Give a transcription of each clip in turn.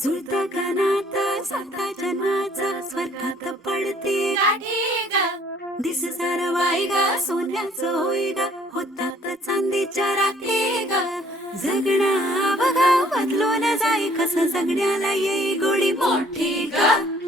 जुळता कानाता साता जन्माचा स्वर्गात पडते गाठी ग दिस सारवाई गा सोन्याचं होई गा होतात चांदीच्या राखे गा जगणं बघा बदलून जाई कसं जगण्याला येई गोडी मोठी ग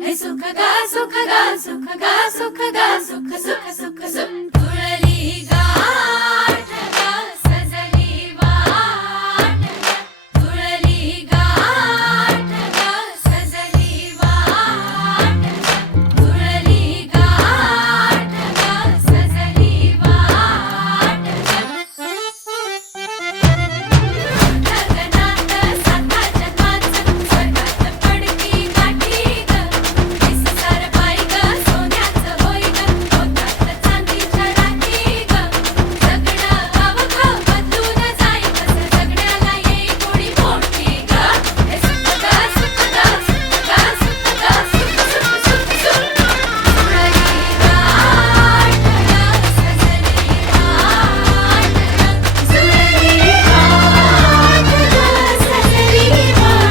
हे सुख ग सुख ग सुख ग सुख ग सुख सुख सुख सुख तुळली गाठ ग सजली वाट ग तुळली गाठ ग सजली वाट ग तुळली गाठ ग सजली वाट गगनात साता जन्माचं स्वर्गात पडती गाठी ग दिस सारवाई ग सोन्याचं होई ग होतात चांदीच्या राठी ग जगणं अवघं बदलून जाई कसं जगण्याला येई गोडी मोठी ग हे सुख ग सुख ग सुख ग सुख ग सुख सुख सुख सुख तुळली गाठ ग सजली वाट ग जुळली गाठ ग सजली वाट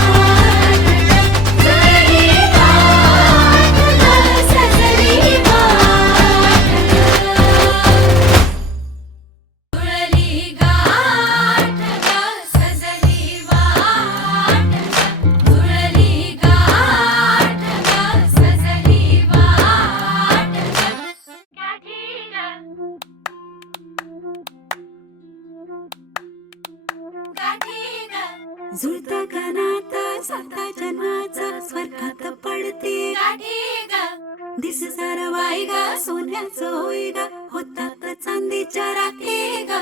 ग जुळली गाठ ग सजली वाट ग तुळली गाठ ग सजली वाट ग तुळली गाठ ग सजली वाट ग गाठी ग गाठी ग जुळता कानाता साता जन्माचा स्वर्गात पडते गाठी ग दिस सारवाई गा सोन्याचं होई गा होतात चांदीच्या राखे गा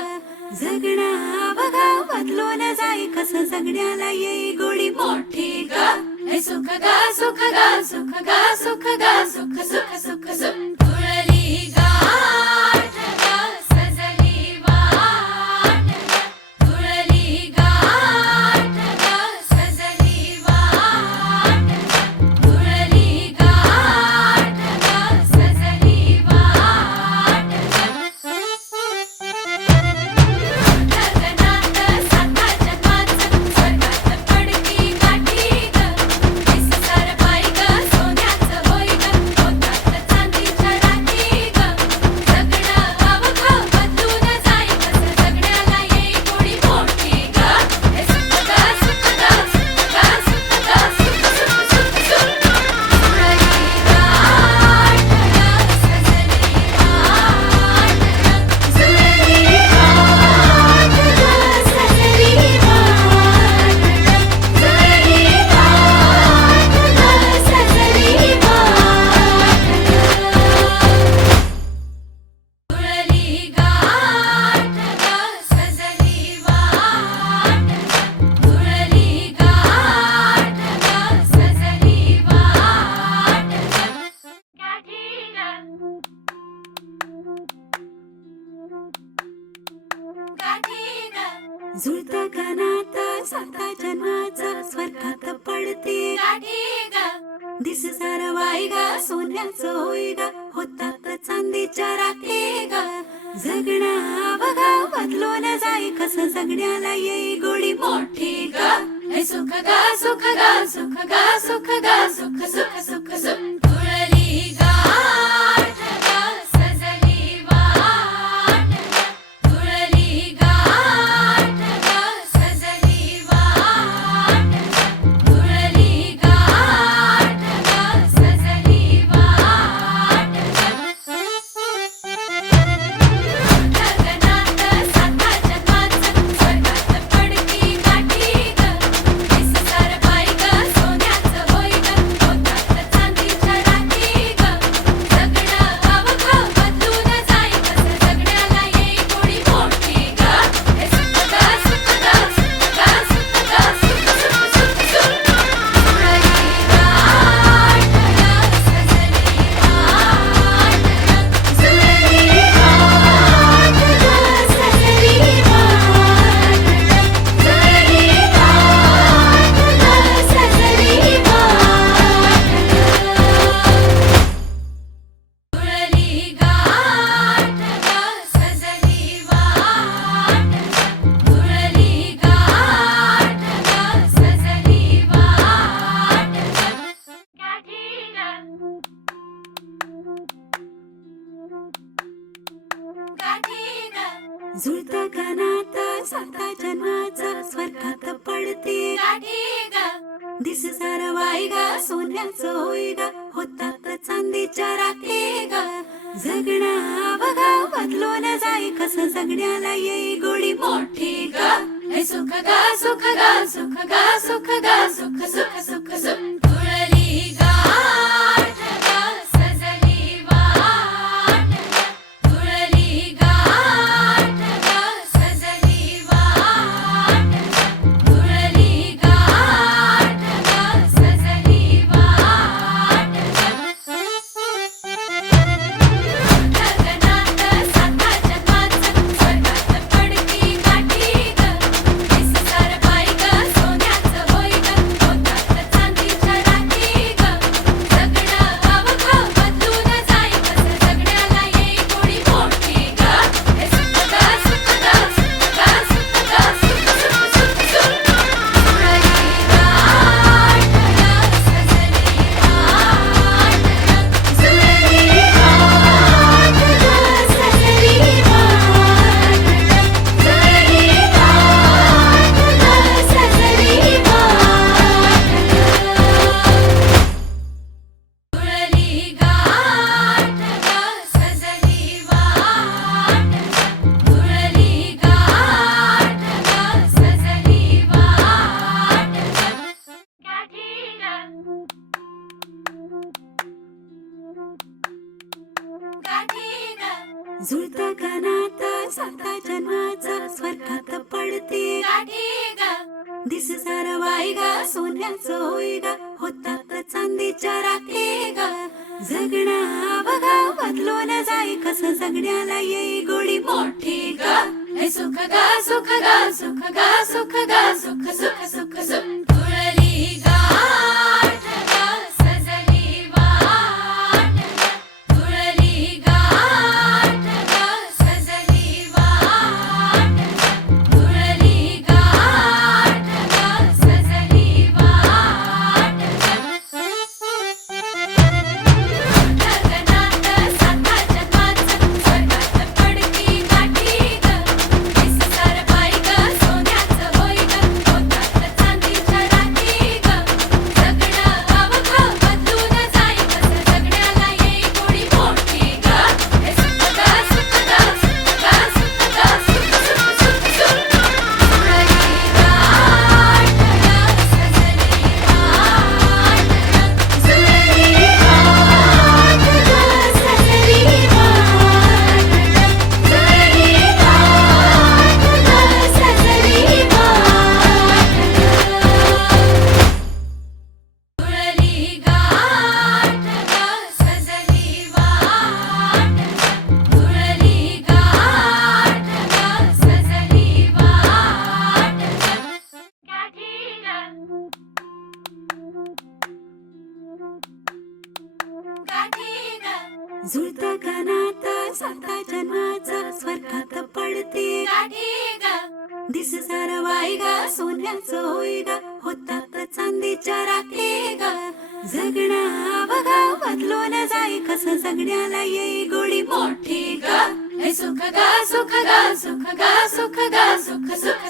जगणं बघा बदलून जाई कसं जगण्याला येई गोडी मोठी ग हे सुख ग सुख ग सुख ग सुख ग सुख सुख सुख सुख तुळली गाठ ग सजली वाट ग तुळली गाठ ग सजली वाट ग तुळली गाठ ग सजली वाट ग गगनात साता जन्माचं स्वर्गात पडती गाठी ग दिस सारवाई ग सोन्याचं होई ग होतात चांदीच्या राठी ग जगणं अवघं बदलून जाई कसं जगण्याला येई गोडी मोठी ग हे सुख ग सुख ग सुख ग सुख ग सुख सुख सुख सुख तुळली गाठ ग सजली वाट ग जुळली गाठ ग सजली वाट ग जुळली गाठ ग सजली वाट ग तुळली गाठ ग सजली वाट ग तुळली गाठ ग सजली वाट ग गाठी ग गाठी ग जुळता कानाता साता जन्माचा स्वर्गात पडते गाठी ग दिस सारवाई गा सोन्याचं होई गा होतात चांदीच्या राखे गा जगणं बघा बदलून जाई कसं जगण्याला येई गोडी मोठी ग हे सुख ग सुख ग सुख ग सुख ग सुख सुख सुख सुख तुळली गाठ ग सजली वाट ग तुळली गाठ ग सजली वाट ग तुळली गाठ ग सजली वाट ग गगनात साता जन्माचं स्वर्गात पडती गाठी ग दिस सारवाई ग सोन्याचं होई ग होतात चांदीच्या जुळतं का नातं साता जन्माचं स्वर्गात पडते गाठी ग दिस सारवाई ग सोन्याचं होई ग होतात चांदीच्या राखे ग जगणं बघा बदलून जाई कसं जगण्याला येई गोडी मोठी ग हे सुख ग सुख ग सुख ग सुख ग सुख सुख सुख सुख जुळली गाठ ग सजली वाट ग जुळली गाठ ग सजली वाट ग जुळली गाठ ग सजली वाट गगनात साता जन्माचं स्वर्गात पडती गाठी ग दिस सारवाई ग सोन्याचं होई ग होतात चांदीच्या राठी ग जगणं अवघं बदलून जाई कसं जगण्याला येई गोडी मोठी ग हे सुख ग सुख ग सुख ग सुख ग सुख सुख सुख सुख जुळली गाठ ग सजली वाट ग जुळली गाठ ग सजली वाट ग जुळली गाठ ग सजली वाट ग जुळली गाठ ग सजली वाट ग जुळली गाठ ग सजली वाट ग गाठी ग गाठी ग जुळतं का नातं साता जन्माचं स्वर्गात पडते गाठी ग दिस सारवाई ग सोन्याचं होई ग होतात चांदीच्या राखे ग जगणं बघा बदलून जाई कसं जगण्याला येई गोडी मोठी ग हे सुख ग सुख ग सुख ग सुख ग सुख सुख सुख सुख जुळली गाठ ग सजली वाट ग जुळली गाठ ग सजली वाट ग जुळली गाठ ग सजली वाट ग गगनात साता जन्माचं स्वर्गात पडती गाठी ग दिस सारवाई ग सोन्याचं होई ग होतात चांदीच्या राठी ग जगणं अवघं बदलून जाई कसं जगण्याला येई गोडी मोठी ग हे सुख ग सुख ग सुख ग सुख ग सुख सुख सुख सुख जुळली गाठ ग सजली वाट ग जुळली गाठ ग सजली वाट ग जुळली गाठ ग सजली वाट ग जुळली गाठ ग सजली वाट ग जुळली गाठ ग सजली वाट ग गाठी ग गाठी ग जुळतं का नातं साता जन्माचं स्वर्गात पडते गाठी ग दिस सारवाई ग सोन्याचं होई ग होतात चांदीच्या राखे ग जगणं बघा बदलून जाई कसं जगण्याला येई गोडी मोठी ग हे सुख ग सुख ग सुख ग सुख ग सुख सुख